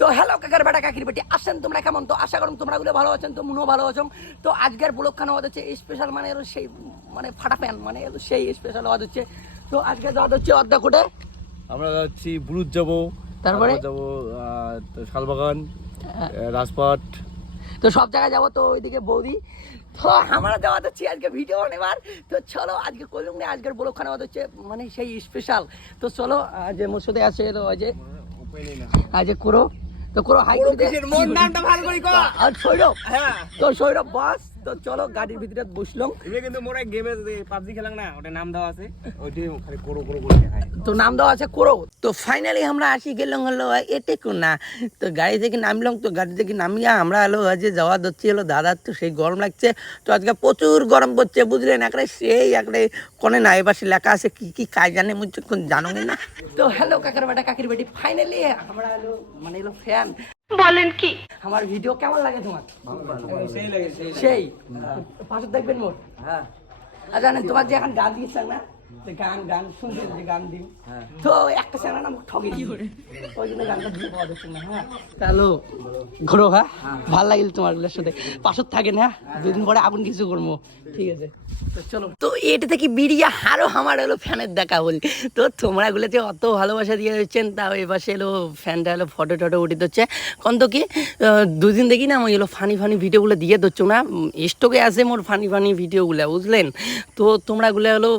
তো হ্যালো কাকার বেটা কাকির বেটি আসেন তোমরা কেমন? তো আশা করুন তোমরা গুলো ভালো আছেন, তো মনও ভালো আছো। তো আজকের ব্লগখানা হচ্ছে স্পেশাল, মানে এলো সেই মানে ফাটা প্যান, মানে এলো সেই স্পেশাল ওয়াজ হচ্ছে। তো আজকে যাওয়া হচ্ছে অর্ধাকোটে, আমরা যাচ্ছি বুরুজ যাবো, তারপরে যাবো শালবাগান, রাজপাট, তো সব জায়গায় যাবো। তো ওইদিকে বৌদি, তো আমরা যাওয়া হচ্ছে আজকে ভিডিও নেবার। তো চলো আজকে করলুম না, আজকের ব্লগখানা হচ্ছে মানে সেই স্পেশাল। তো চলো যে মোর সাথে আছে এলো আজ করো, তো করো হাই করে দে মোর নামটা ভালো করে কর আর সৈরভ। হ্যাঁ তো সৈরভ বস, তো চলো গাড়ির ভিতরে বসলাম। এটা কিন্তু মোর এক গেমে পাবজি খেলাম না, ওটা নাম দেওয়া আছে, ওইটি খালি করো করো করে দেখায়, তো নাম দেওয়া আছে করো। তো ফাইনালি আমরা আসি গেলাম হলো এতে না। তো গাড়ি থেকে নামলাম, তো গাড়ি থেকে নামিয়া আমরা হলো যে যাওয়া হচ্ছে হলো দাদার, তো সেই গরম লাগছে। তো আজকে প্রচুর গরম পড়ছে বুঝলেন, একটা সেই একটা কোনে না এবার লেখা আছে কি কি কাজ জানে মুঝে কোন জানো না। তো হ্যালো কাকার বেটা কাকির বেটি, ফাইনালি আমরা হলো মানে হলো ফ্যান। বলেন কি আমার ভিডিও কেমন লাগে তোমার? সেই লাগে সেই পাশে দেখবেন মোট। হ্যাঁ আর জানেন তোমার যে এখন গান দিয়েছেন না, গান গান শুনছেন যে গান দিন, তো একটা চ্যানেল না ঠগে কি করে ওই জন্য গানটা দিয়ে পাওয়া যাচ্ছে না। হ্যাঁ তাহলে ঘোরো, হ্যাঁ ভাল লাগিল তোমার গুলোর সাথে পাশত থাকেন। হ্যাঁ দুদিন পরে আগুন কিছু করবো, ঠিক আছে? তো চলো, তো এটা থেকে বেরিয়ে আরো আমার হলো ফ্যানের দেখা বলি। তো তোমরা গুলোতে অত ভালোবাসা দিয়ে দিচ্ছেন, তাও এবার এলো ফ্যানটা হলো ফটো টটো উঠে দিচ্ছে। কারণ তো কি দুদিন দেখি না আমি এলো ফানি ফানি ভিডিওগুলো দিয়ে দিচ্ছ না, স্টকে আছে মোর ফানি ফানি ভিডিওগুলো বুঝলেন। তো তোমরা গুলো হলো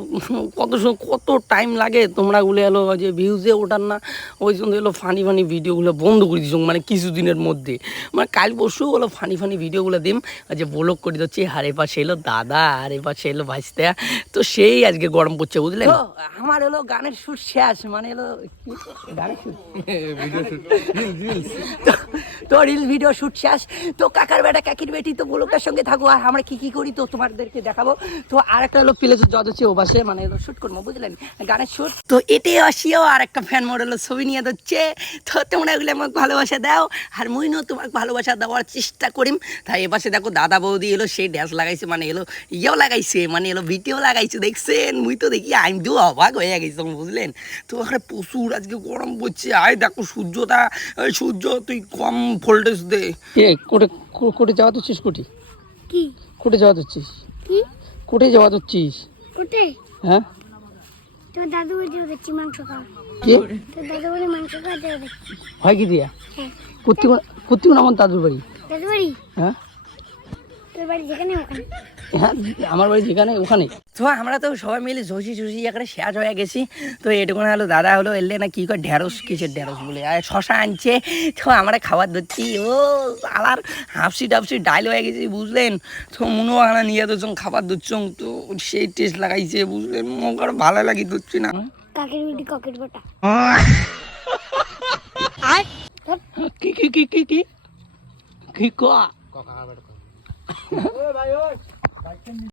কত টাইম লাগে, তোমরা গুলো হলো যে ভিউজে ওঠার না, ওই জন্য হলো ফানি ফানি ভিডিওগুলো বন্ধ করে দিচ্ছ মানে কিছুদিনের মধ্যে। মানে কাল পরশু হলো ফানি ফানি ভিডিওগুলো দিম যে ব্লগ করে দিচ্ছি, আর এ পাশে এলো দাদা, আর এ পাশে এলো ভাইস্তা। তো সেই আজকে গরম পড়ছে বুঝলেন। আমার হলো গানের শুট শেষ, মানে হলো গানের শুট ভিডিও শুট তো রিল ভিডিও শুট শেষ। তো কাকার বেটা কাকির বেটি, তো ব্লগটার সঙ্গে থাকবো আর আমরা কি কি করি তো তোমাদেরকে দেখাবো। তো আর একটা হলো প্লেস জজ হচ্ছে ও বাসে, মানে হলো শুট করবো বুঝলেন, গানের শুট। তো এটাই আসিও আর একটা ফ্যান মডেল ছবি নিয়ে দিচ্ছে। তো তোমরা এগুলো আমাকে ভালোবাসা দাও, আর মুইনও তোমাকে ভালোবাসা দেওয়ার চেষ্টা করিম। তাই এপাশে দেখো দাদা বৌদি এলো সেই ড্যান্স লাগাইছে, মানে এলো ইয়েও লাগাইছে, মানে এলো ভিডিও লাগাইছে দেখছেন। মুই তো দেখি আইম দু অবাক হয়ে গেছিলাম বুঝলেন। তো ওখানে প্রচুর আজকে গরম পড়ছে। আয় দেখো সূর্যটা, সূর্য তুই কম ভোল্টেজ দে। কোটে কোটে যাওয়া দিচ্ছিস? কোটি কি কোটে যাওয়া দিচ্ছিস? কি কোটে যাওয়া দিচ্ছিস? কোটে হ্যাঁ তো দাদু ভিডিও দেখছি মাংস খাওয়া। কি তো দাদু বলে মাংস খাওয়া দেখছি হয় কি দিয়া? হ্যাঁ কুত্তি নামন দাদুর বাড়ি। দাদু বাড়ি? হ্যাঁ তোর বাড়ি যেখানে ওখানে? হ্যাঁ আমার বাড়ি যেখানে ওখানে। তো আমরা তো সবাই মিলে ঝসি ঝসি একটা শেষ হয়ে গেছি। তো এটুকুন হলো দাদা হলো এলে না কি করে ঢেঁড়স, কিসের ঢেঁড়স বলে আর শশা আনছে। তো আমরা খাবার ধরছি, ও আলার হাফসি টাপসি ডাইল হয়ে গেছি বুঝলেন। তো মনে হয় নিয়ে তো খাবার ধরছং, তো সেই টেস্ট লাগাইছে বুঝলেন, মোকার ভালো লাগি ধরছি না। কাকের বিটি ককেট বটা। কি কি কি কি কি কি ক